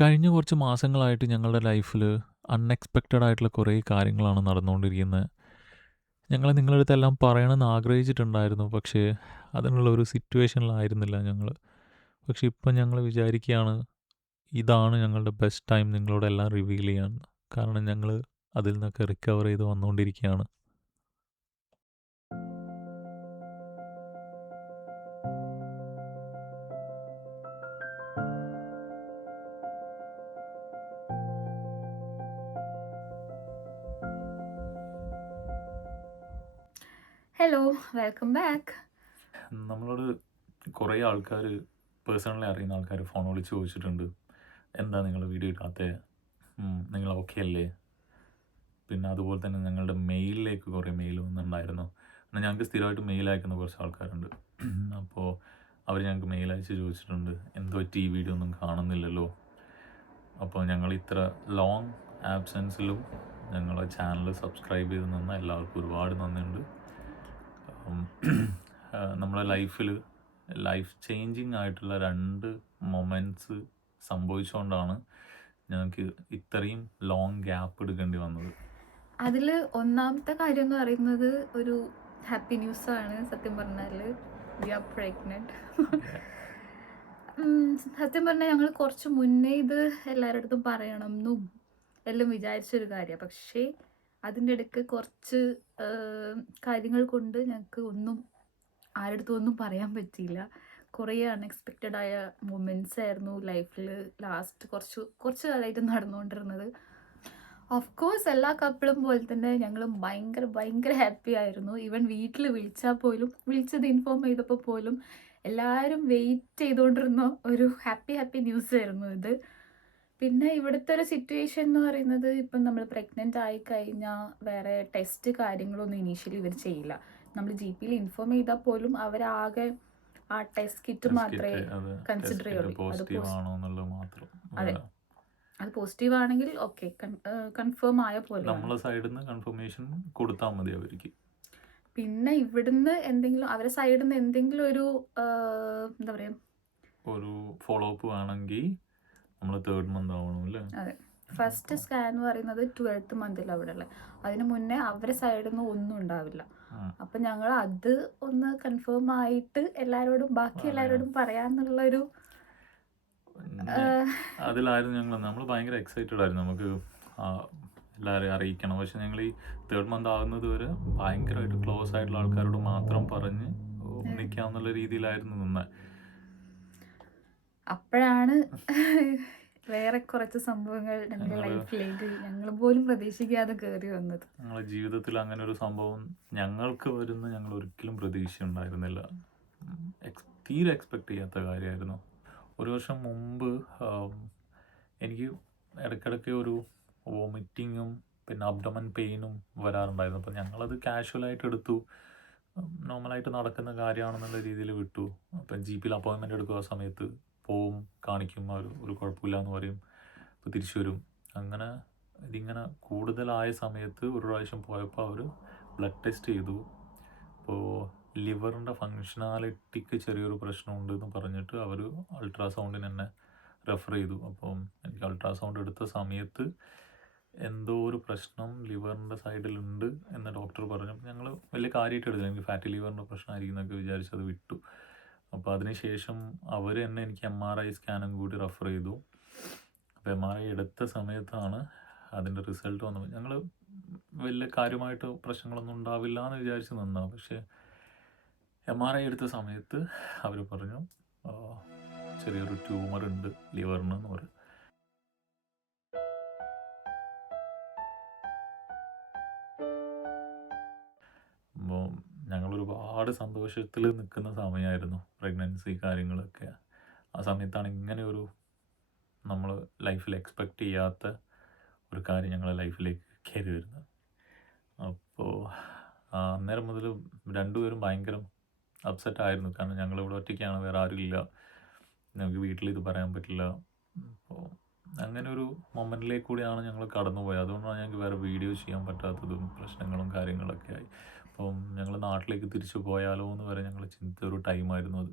കഴിഞ്ഞ കുറച്ച് മാസങ്ങളായിട്ട് ഞങ്ങളുടെ ലൈഫിൽ അൺഎക്സ്പെക്റ്റഡ് ആയിട്ടുള്ള കുറേ കാര്യങ്ങളാണ് നടന്നുകൊണ്ടിരിക്കുന്നത്. ഞങ്ങൾ നിങ്ങളുടെ അടുത്തെല്ലാം പറയണമെന്ന് ആഗ്രഹിച്ചിട്ടുണ്ടായിരുന്നു. പക്ഷേ അതിനുള്ള ഒരു സിറ്റുവേഷനിലായിരുന്നില്ല ഞങ്ങൾ. പക്ഷേ ഇപ്പം ഞങ്ങൾ വിചാരിക്കുകയാണ്, ഇതാണ് ഞങ്ങളുടെ ബെസ്റ്റ് ടൈം നിങ്ങളോടെല്ലാം റിവീൽ ചെയ്യാൻ. കാരണം ഞങ്ങൾ അതിൽ നിന്നൊക്കെ റിക്കവർ ചെയ്ത് വന്നുകൊണ്ടിരിക്കുകയാണ്. Hello, welcome back. നമ്മളോട് കുറേ ആൾക്കാർ, പേഴ്സണലി അറിയുന്ന ആൾക്കാർ ഫോൺ വിളിച്ച് ചോദിച്ചിട്ടുണ്ട്, എന്താ നിങ്ങൾ വീഡിയോ ഇടാത്തത്, നിങ്ങൾ ഓക്കെ അല്ലേ? പിന്നെ അതുപോലെ തന്നെ ഞങ്ങളുടെ മെയിലിലേക്ക് കുറേ മെയിൽ വന്നിട്ടുണ്ടായിരുന്നു. എന്നാൽ ഞങ്ങൾക്ക് സ്ഥിരമായിട്ട് മെയിൽ അയക്കുന്ന കുറച്ച് ആൾക്കാരുണ്ട്. അപ്പോൾ അവർ ഞങ്ങൾക്ക് മെയിൽ അയച്ച് ചോദിച്ചിട്ടുണ്ട്, എന്ത് പറ്റി ഈ വീഡിയോ ഒന്നും കാണുന്നില്ലല്ലോ. അപ്പോൾ ഞങ്ങൾ ഇത്ര ലോങ് ആബ്സെൻസിലും ഞങ്ങളെ ചാനൽ സബ്സ്ക്രൈബ് ചെയ്ത് നിന്ന എല്ലാവർക്കും ഒരുപാട് നന്ദിയുണ്ട്. നമ്മളെ ലൈഫ് ചേഞ്ചിങ് ആയിട്ടുള്ള 2 മൊമെൻറ്റ്സ് സംഭവിച്ചുകൊണ്ടാണ് ഞങ്ങൾക്ക് ഇത്രയും ലോങ് ഗ്യാപ്പ് എടുക്കേണ്ടി വന്നത്. അതിൽ ഒന്നാമത്തെ കാര്യം എന്ന് പറയുന്നത് ഒരു ഹാപ്പി ന്യൂസാണ്. സത്യം പറഞ്ഞാൽ വി ആർ പ്രഗ്നൻറ്റ്. സത്യം പറഞ്ഞാൽ ഞങ്ങൾ കുറച്ച് മുന്നേ ഇത് എല്ലാവരുടെ അടുത്തും പറയണം എന്നും എല്ലാം വിചാരിച്ചൊരു കാര്യമാണ്. പക്ഷേ അതിൻ്റെ ഇടയ്ക്ക് കുറച്ച് കാര്യങ്ങൾ കൊണ്ട് ഞങ്ങൾക്ക് ആരുടെ അടുത്തും ഒന്നും പറയാൻ പറ്റിയില്ല. കുറേ അൺഎക്സ്പെക്റ്റഡ് ആയ മൊമെൻറ്റ്സ് ആയിരുന്നു ലൈഫിൽ ലാസ്റ്റ് കുറച്ച് കാലമായിട്ട് നടന്നുകൊണ്ടിരുന്നത്. ഓഫ് കോഴ്സ് എല്ലാ കപ്പിളും പോലെ തന്നെ ഞങ്ങളും ഭയങ്കര ഹാപ്പി ആയിരുന്നു. ഈവൻ വീട്ടിൽ വിളിച്ചത് ഇൻഫോം ചെയ്തപ്പോൾ പോലും എല്ലാവരും വെയിറ്റ് ചെയ്തുകൊണ്ടിരുന്ന ഒരു ഹാപ്പി ന്യൂസ് ആയിരുന്നു ഇത്. പിന്നെ ഇവിടുത്തെ ഒരു സിറ്റുവേഷൻ എന്ന് പറയുന്നത്, ഇപ്പം നമ്മൾ പ്രഗ്നൻ്റ് ആയി കഴിഞ്ഞാൽ വേറെ ടെസ്റ്റ് കാര്യങ്ങളൊന്നും ഇനീഷ്യലി ഇവർ ചെയ്യില്ല. നമ്മൾ GP ഇൻഫോം ചെയ്താൽ പോലും അവരാകെ ആ ടെസ്റ്റ് കിറ്റ് മാത്രമേ കൺസിഡർ ചെയ്യുള്ളൂ. അതെ, അത് പോസിറ്റീവ് ആണെങ്കിൽ ഓക്കെ, കൺഫേം ആയ പോലെ നമ്മളെ സൈഡിൽ നിന്ന് കൺഫർമേഷൻ കൊടുത്താൽ മതി അവർക്ക്. പിന്നെ ഇവിടുന്ന് എന്തെങ്കിലും അവരുടെ സൈഡിൽ നിന്ന് എന്തെങ്കിലും ഒരു എന്താ പറയുക, ഒരു ഫോളോ അപ്പ് വേണമെങ്കിൽ നമ്മൾ 3rd മന്ത് ആവണം അല്ലേ? അതെ, ഫസ്റ്റ് സ്കാൻ എന്ന് പറയുന്നത് 12th മന്തിൽ അവിടെ ഉള്ളത്. അതിന് മുന്നേ അവരുടെ സൈഡിൽ നിന്ന് ഒന്നും ഉണ്ടാവില്ല. അപ്പം ഞങ്ങൾ അത് ഒന്ന് കൺഫേം ആയിട്ട് ബാക്കി എല്ലാവരോടും പറയാന്നുള്ളൊരു അതിലായിരുന്നു നമ്മൾ ഭയങ്കര എക്സൈറ്റഡ് ആയിരുന്നു. നമുക്ക് എല്ലാവരെയും അറിയിക്കണം. പക്ഷെ ഞങ്ങൾ ഈ 3rd മന്ത് ആകുന്നത് വരെ ഭയങ്കരമായിട്ട് ക്ലോസ് ആയിട്ടുള്ള ആൾക്കാരോട് മാത്രം പറഞ്ഞ് നിൽക്കാന്നുള്ള രീതിയിലായിരുന്നു നിന്നത്. അപ്പോഴാണ് വേറെ കുറച്ച് സംഭവങ്ങൾ ഞങ്ങളുടെ ലൈഫിലേക്ക് ഞങ്ങൾ പോലും പ്രതീക്ഷിക്കാതെ കയറി വന്നത്. ഞങ്ങളുടെ ജീവിതത്തിൽ അങ്ങനെ ഒരു സംഭവം ഞങ്ങൾക്ക് വരുന്ന ഞങ്ങൾ ഒരിക്കലും പ്രതീക്ഷ ഉണ്ടായിരുന്നില്ല. തീരെ എക്സ്പെക്റ്റ് ചെയ്യാത്ത കാര്യമായിരുന്നു. 1 വർഷം മുമ്പ് എനിക്ക് ഇടയ്ക്കിടയ്ക്ക് ഒരു വോമിറ്റിങ്ങും പിന്നെ അബ്ഡമൻ പെയിനും വരാറുണ്ടായിരുന്നു. അപ്പോൾ ഞങ്ങളത് കാഷ്വലായിട്ട് എടുത്തു, നോർമലായിട്ട് നടക്കുന്ന കാര്യമാണെന്നുള്ള രീതിയിൽ വിട്ടു. അപ്പം GP അപ്പോയിൻമെൻ്റ് എടുക്കുക സമയത്ത് പോവും, കാണിക്കും, ഒരു കുഴപ്പമില്ല എന്ന് പറയും, അപ്പോൾ തിരിച്ചു വരും. അങ്ങനെ ഇതിങ്ങനെ കൂടുതലായ സമയത്ത് ഒരു പ്രാവശ്യം പോയപ്പോൾ അവർ ബ്ലഡ് ടെസ്റ്റ് ചെയ്തു. അപ്പോൾ ലിവറിൻ്റെ ഫങ്ഷനാലിറ്റിക്ക് ചെറിയൊരു പ്രശ്നമുണ്ടെന്ന് പറഞ്ഞിട്ട് അവർ അൾട്രാസൗണ്ടിന് എന്നെ റെഫർ ചെയ്തു. അപ്പം എനിക്ക് അൾട്രാസൗണ്ട് എടുത്ത സമയത്ത് എന്തോ ഒരു പ്രശ്നം ലിവറിൻ്റെ സൈഡിലുണ്ട് എന്ന് ഡോക്ടർ പറഞ്ഞു. ഞങ്ങൾ വലിയ കാര്യമായിട്ട് എടുത്തില്ല, എനിക്ക് ഫാറ്റി ലിവറിൻ്റെ പ്രശ്നമായിരിക്കും എന്നൊക്കെ വിചാരിച്ചത് വിട്ടു. അപ്പോൾ അതിനുശേഷം അവർ തന്നെ എനിക്ക് MRI സ്കാനും കൂടി റെഫർ ചെയ്തു. അപ്പോൾ MRI എടുത്ത സമയത്താണ് അതിൻ്റെ റിസൾട്ട് വന്നത്. ഞങ്ങൾ വലിയ കാര്യമായിട്ട് പ്രശ്നങ്ങളൊന്നും ഉണ്ടാവില്ല എന്ന് വിചാരിച്ച് നിന്നതാണ്. പക്ഷേ MRI എടുത്ത സമയത്ത് അവർ പറഞ്ഞു ചെറിയൊരു ട്യൂമർ ഉണ്ട് ലിവറിന് എന്ന് പറയും. അപ്പോൾ ഞങ്ങൾ ഒരുപാട് സന്തോഷത്തിൽ നിൽക്കുന്ന സമയമായിരുന്നു പ്രഗ്നൻസി കാര്യങ്ങളൊക്കെ. ആ സമയത്താണ് ഇങ്ങനെ ഒരു നമ്മൾ ലൈഫിൽ എക്സ്പെക്റ്റ് ചെയ്യാത്ത ഒരു കാര്യം ഞങ്ങളുടെ ലൈഫിലേക്ക് കയറി വരുന്നത്. അപ്പോൾ അന്നേരം മുതൽ രണ്ടുപേരും ഭയങ്കര അപ്സെറ്റ് ആയിരുന്നു. കാരണം ഞങ്ങളിവിടെ ഒറ്റയ്ക്കാണ്, വേറെ ആരുമില്ല, ഞങ്ങൾക്ക് വീട്ടിൽ ഇത് പറയാൻ പറ്റില്ല. അപ്പോൾ അങ്ങനെ ഒരു മൊമെൻറ്റിലേക്ക് കൂടിയാണ് ഞങ്ങൾ കടന്നുപോയത്. അതുകൊണ്ടാണ് ഞങ്ങൾക്ക് വേറെ വീഡിയോ ചെയ്യാൻ പറ്റാത്തതും പ്രശ്നങ്ങളും കാര്യങ്ങളൊക്കെ ആയി. അപ്പം ഞങ്ങൾ നാട്ടിലേക്ക് തിരിച്ചു പോയാലോ എന്ന് വരെ ഞങ്ങൾ ചിന്തിച്ച ഒരു ടൈമായിരുന്നു അത്.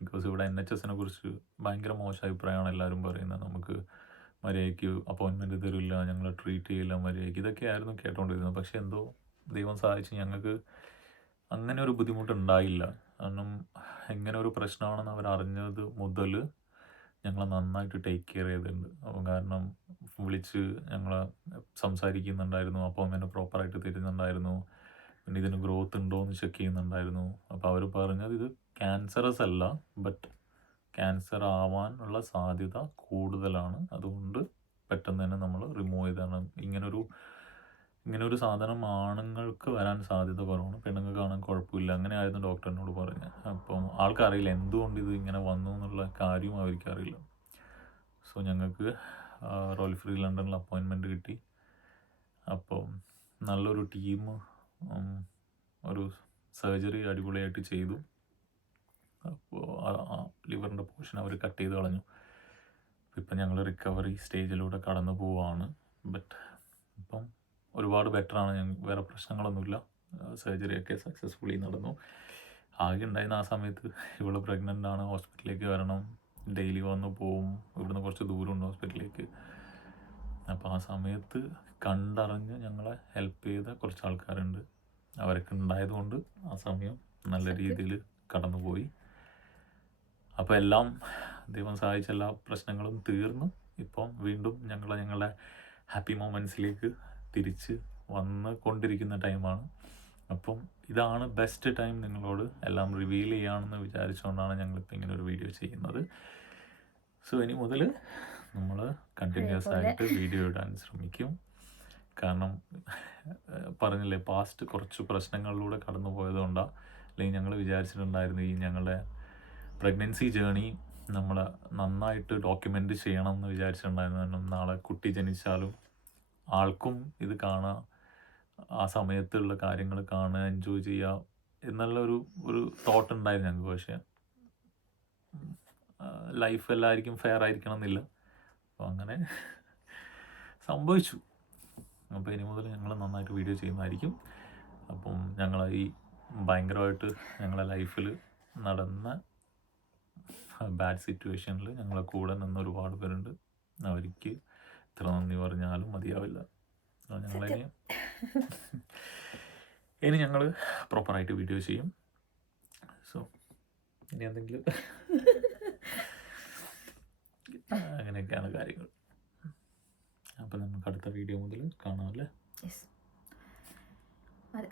ബിക്കോസ് ഇവിടെ NHSനെ കുറിച്ച് ഭയങ്കര മോശം അഭിപ്രായമാണ് എല്ലാവരും പറയുന്നത്. നമുക്ക് മര്യാദയ്ക്ക് അപ്പോയിൻമെൻറ്റ് തരില്ല, ഞങ്ങളെ ട്രീറ്റ് ചെയ്യില്ല മര്യാദയ്ക്ക്, ഇതൊക്കെയായിരുന്നു കേട്ടോണ്ടിരുന്നത്. പക്ഷെ എന്തോ ദൈവം സഹായിച്ച് ഞങ്ങൾക്ക് അങ്ങനെ ഒരു ബുദ്ധിമുട്ടുണ്ടായില്ല. കാരണം ഇങ്ങനെ ഒരു പ്രശ്നമാണെന്ന് അവരറിഞ്ഞത് മുതൽ ഞങ്ങളെ നന്നായിട്ട് ടേക്ക് കെയർ ചെയ്തിട്ടുണ്ട്. അപ്പം കാരണം വിളിച്ച് ഞങ്ങളെ സംസാരിക്കുന്നുണ്ടായിരുന്നു, അപ്പോയിൻമെൻറ്റ് പ്രോപ്പറായിട്ട് തരുന്നുണ്ടായിരുന്നു, പിന്നെ ഇതിന് ഗ്രോത്ത് ഉണ്ടോ എന്ന് ചെക്ക് ചെയ്യുന്നുണ്ടായിരുന്നു. അപ്പോൾ അവർ പറഞ്ഞത് ഇത് ക്യാൻസറസ് അല്ല, ബട്ട് ക്യാൻസർ ആവാനുള്ള സാധ്യത കൂടുതലാണ്, അതുകൊണ്ട് പെട്ടെന്ന് തന്നെ നമ്മൾ റിമൂവ് ചെയ്താണ്. ഇങ്ങനൊരു സാധനം ആണുങ്ങൾക്ക് വരാൻ സാധ്യത കുറവാണ്, പെണ്ണുങ്ങൾക്ക് കാണാൻ കുഴപ്പമില്ല, അങ്ങനെ ആയിരുന്നു ഡോക്ടർ എന്നോട് പറഞ്ഞത്. അപ്പം ആൾക്കറിയില്ല എന്തുകൊണ്ട് ഇത് ഇങ്ങനെ വന്നു എന്നുള്ള കാര്യം അവർക്കറിയില്ല. സോ ഞങ്ങൾക്ക് റോയൽ ഫ്രീ ലണ്ടനിൽ അപ്പോയിൻമെൻറ്റ് കിട്ടി. അപ്പം നല്ലൊരു ടീം ഒരു സർജറി അടിപൊളിയായിട്ട് ചെയ്തു. അപ്പോൾ ലിവറിൻ്റെ പോർഷൻ അവർ കട്ട് ചെയ്ത് കളഞ്ഞു. ഇപ്പം ഞങ്ങൾ റിക്കവറി സ്റ്റേജിലൂടെ കടന്നു പോവാണ്. ബട്ട് ഇപ്പം ഒരുപാട് ബെറ്ററാണ്. വേറെ പ്രശ്നങ്ങളൊന്നുമില്ല. സർജറിയൊക്കെ സക്സസ്ഫുള്ളി നടന്നു. ആകെ ഉണ്ടായിരുന്ന ആ സമയത്ത് ഇവള് പ്രഗ്നൻ്റ് ആണ്, ഹോസ്പിറ്റലിലേക്ക് വരണം, ഡെയിലി വന്ന് പോവും, ഇവിടുന്ന് കുറച്ച് ദൂരമുണ്ട് ഹോസ്പിറ്റലിലേക്ക്. അപ്പോൾ ആ സമയത്ത് കണ്ടറിഞ്ഞ് ഞങ്ങളെ ഹെൽപ്പ് ചെയ്ത കുറച്ച് ആൾക്കാരുണ്ട്. അവരൊക്കെ ഉണ്ടായതുകൊണ്ട് ആ സമയം നല്ല രീതിയിൽ കടന്നുപോയി. അപ്പോൾ എല്ലാം ദൈവം സഹായിച്ച എല്ലാ പ്രശ്നങ്ങളും തീർന്നു. ഇപ്പം വീണ്ടും ഞങ്ങളുടെ ഹാപ്പി മൊമെൻറ്റ്സിലേക്ക് തിരിച്ച് വന്ന് കൊണ്ടിരിക്കുന്ന ടൈമാണ്. അപ്പം ഇതാണ് ബെസ്റ്റ് ടൈം നിങ്ങളോട് എല്ലാം റിവീൽ ചെയ്യാമെന്ന് വിചാരിച്ചുകൊണ്ടാണ് ഞങ്ങളിപ്പോൾ ഇങ്ങനെ ഒരു വീഡിയോ ചെയ്യുന്നത്. സോ ഇനി മുതൽ നമ്മൾ കണ്ടിന്യൂസ് ആയിട്ട് വീഡിയോ ഇടാൻ ശ്രമിക്കും. കാരണം പറഞ്ഞില്ലേ, പാസ്റ്റ് കുറച്ച് പ്രശ്നങ്ങളിലൂടെ കടന്നു പോയതുകൊണ്ടാണ്. അല്ലെങ്കിൽ ഞങ്ങൾ വിചാരിച്ചിട്ടുണ്ടായിരുന്നു ഈ ഞങ്ങളുടെ പ്രഗ്നൻസി ജേണി നമ്മൾ നന്നായിട്ട് ഡോക്യുമെൻ്റ് ചെയ്യണം എന്ന് വിചാരിച്ചിട്ടുണ്ടായിരുന്നു. കാരണം നാളെ കുട്ടി ജനിച്ചാലും ആൾക്കും ഇത് കാണാം, ആ സമയത്തുള്ള കാര്യങ്ങൾ കാണുക, എൻജോയ് ചെയ്യുക എന്നുള്ള ഒരു തോട്ട് ഉണ്ടായിരുന്നു ഞങ്ങൾക്ക്. പക്ഷേ ലൈഫ് എല്ലാവർക്കും ഫെയർ ആയിരിക്കണം എന്നില്ല. അപ്പോൾ അങ്ങനെ സംഭവിച്ചു. അപ്പോൾ ഇനി മുതൽ ഞങ്ങൾ നന്നായിട്ട് വീഡിയോ ചെയ്യുന്നതായിരിക്കും. അപ്പം ഞങ്ങൾ ഈ ഭയങ്കരമായിട്ട് ഞങ്ങളെ ലൈഫിൽ നടന്ന ബാഡ് സിറ്റുവേഷനിൽ ഞങ്ങളെ കൂടെ നിന്ന് ഒരുപാട് പേരുണ്ട്. അവർക്ക് ഇത്ര നന്ദി പറഞ്ഞാലും മതിയാവില്ല. ഇനി ഞങ്ങൾ പ്രോപ്പറായിട്ട് വീഡിയോ ചെയ്യും. സോ ഇനി എന്തെങ്കിലും അങ്ങനെയൊക്കെയാണ് കാര്യങ്ങൾ. അപ്പം നമുക്ക് അടുത്ത വീഡിയോ മുതൽ കാണാമല്ലേ? അതെ.